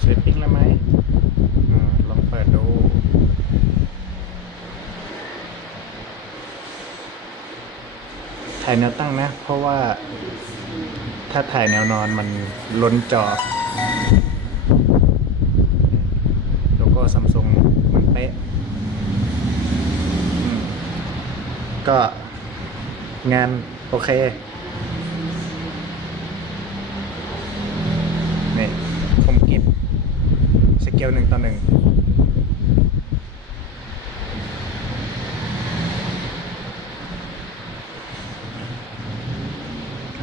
เซตติ้งแล้วไหมอ่าลองเปิดดูถ่ายแนวตั้งนะ เพราะว่าถ้าถ่ายแนวนอนมันล้นจอโลโก้ซัมซุงมันเป๊ะอืมก็งานโอเค นี่คมกิฟสเกลหนึ่งต่อหนึ่ง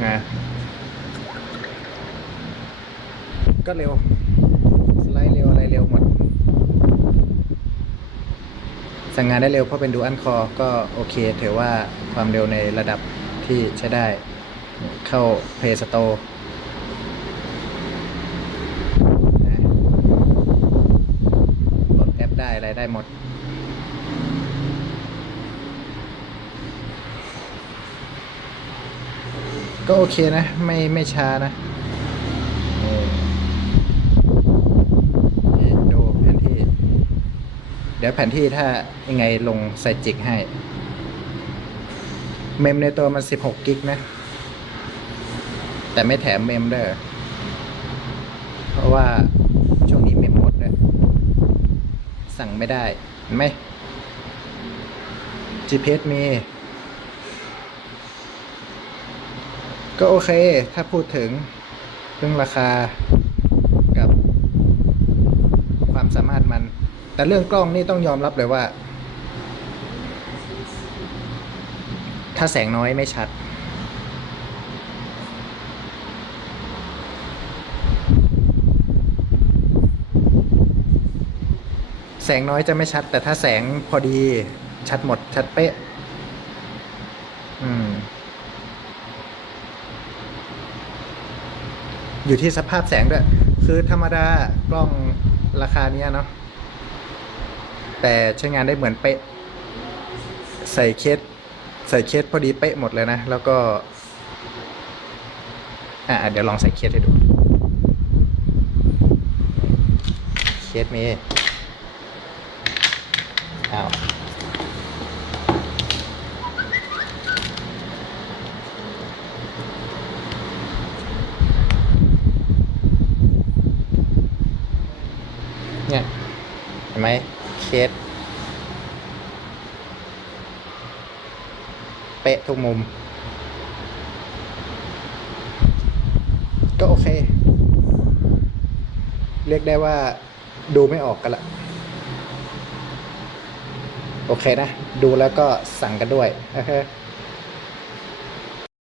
นะก็เร็ว สไลด์เร็ว อะไรเร็วหมด สั่งงานได้เร็วเพราะเป็นดูอันคอก็โอเค ถือว่าความเร็วในระดับที่ใช้ได้ เข้า Play Store นะโหลดแอป ได้อะไรได้หมด ก็โอเคนะ ไม่ไม่ช้านะเออนี่ดูแผนที่ เดี๋ยวแผนที่ถ้ายังไงลงใส่จิกให้ เมมในตัวมัน 16 กิกนะ แต่ไม่แถมเมมเด้อเพราะว่าช่วงนี้เมมหมดเลย สั่งไม่ได้เห็นไหม GPS มี ก็โอเค ถ้าพูดถึงเรื่องราคากับ ความสามารถมัน แต่เรื่องกล้องนี่ต้องยอมรับเลยว่า ถ้าแสงน้อยไม่ชัด แสงน้อยจะไม่ชัด แต่ถ้าแสงพอดีชัดหมดชัดเป๊ะ อืม อยู่ที่สภาพแสงด้วย คือธรรมดากล้องราคาเนี้ยเนาะแต่ใช้งานได้เหมือนเป๊ะ ใส่เคสใส่เคสพอดีเป๊ะหมดเลยนะ แล้วก็ อะเดี๋ยวลองใส่เคสให้ดู เคสมี อ้าวเนี่ยเห็นไหมเคสเป๊ะทุกมุม ก็โอเค เรียกได้ว่าดูไม่ออกกันละ โอเคนะ ดูแล้วก็สั่งกันด้วยโอเค